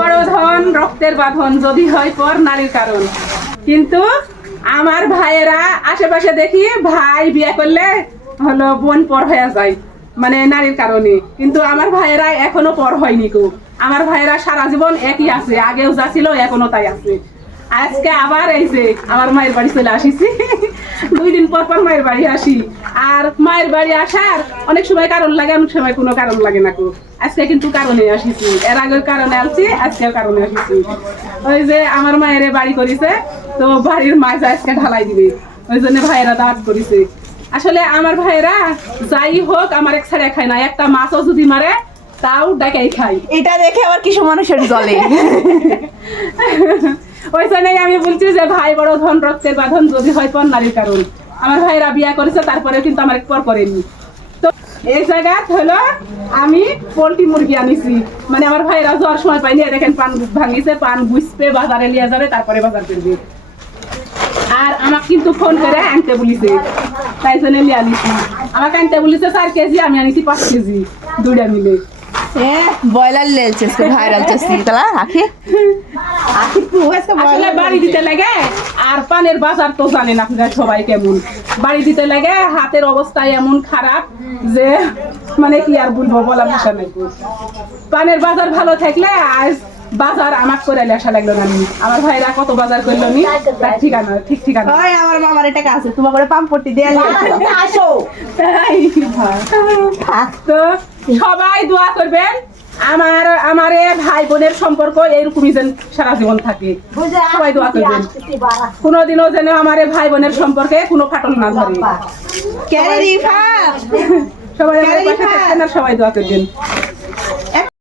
বড় ধন রক্তের বাঁধন যদি হয় পর নারীর কারণ। কিন্তু আমার ভাইয়েরা আশেপাশে দেখি ভাই বিয়ে করলে হলো বোন পর হয়ে যায়, মানে নারীর কারণে। কিন্তু আমার ভাইয়েরা এখনো পর হয়নি কেউ। আমার ভাইয়েরা সারা জীবন একই আছে, আগেও যা ছিল এখনো তাই আছে। আজকে আবার এইছে আমার মায়ের বাড়ি চলে আসিছি। 2 দিন পর পর মায়ের বাড়ি আসি। আর মায়ের বাড়ি আসার অনেক সময় কারণ লাগে, অনেক সময় কোনো কারণ লাগে না। আজকে কিন্তু কারণে আসিছি, এর আগের কারণে আসছি, আজকেও কারণে আসিছি। ওই যে আমার মায়ের বাড়ি করেছে, তো বাড়ির মাছ আজকে ঢালাই দিবে, ওই জন্য ভাইয়েরা দাঁত করেছে। আসলে আমার ভাইয়েরা যাই হোক আমার এক ছাড়া খায় না, একটা মাছও যদি মারে তাও ডাকাই খাই। এটা দেখে আবার কিছু মানুষের জ্বলে। ওই জন্যই আমি বলছি যে ভাই বড় ধন রক্তের বাঁধন যদি হয় পর নারীর কারণ। আমার ভাইরা বিয়ে করেছে, তারপরে কিন্তু আমার পর করেনি। তো এই জায়গা হলো আমি পোল্ট্রি মুরগি আনিছি, মানে আমার ভাইরা যাওয়ার সময় পাইনি। দেখেন পান ভাঙিছে, পান বুঝবে বাজারে নিয়ে যাবে, তারপরে বাজার করবে। আর আমাকে কিন্তু ফোন করে আনতে বলিছে, তাই জন্য নিয়ে আনিছি। আমাকে আনতে বলিছে 4 কেজি, আমি আনিছি 5 কেজি, 2টা মিলে। বয়লার লেলছে ভাইরাল চসি তালা আখি আখি তো আজকে আসলে বাড়ি দিতে লাগে। আর পানের বাজার তো জানেন আপনারা সবাই কেমন, বাড়ি দিতে লাগে হাতের অবস্থা এমন খারাপ যে মানে কি আর বলবো, বলা ভাষা নাই। পানের বাজার ভালো থাকলে আজ বাজার আমাকে করে আসা লাগলো না। আমার ভাইরা কত বাজার করলো নি তার ঠিকানা, ঠিক ঠিকানা। ওই আমার মামার টাকা আছে, তোমার করে পাম্পটি দিয়ে আসো। তো সবাই দোয়া করবেন আমার ভাই বোনের সম্পর্ক এইরকমই যেন সারা জীবন থাকে। সবাই দোয়া করবেন, কোনোদিনও যেন আমার ভাই বোনের সম্পর্কে কোনো ফাটল না ধরে। সবাই আমার পাশে থাকবেন আর সবাই দোয়া করবেন।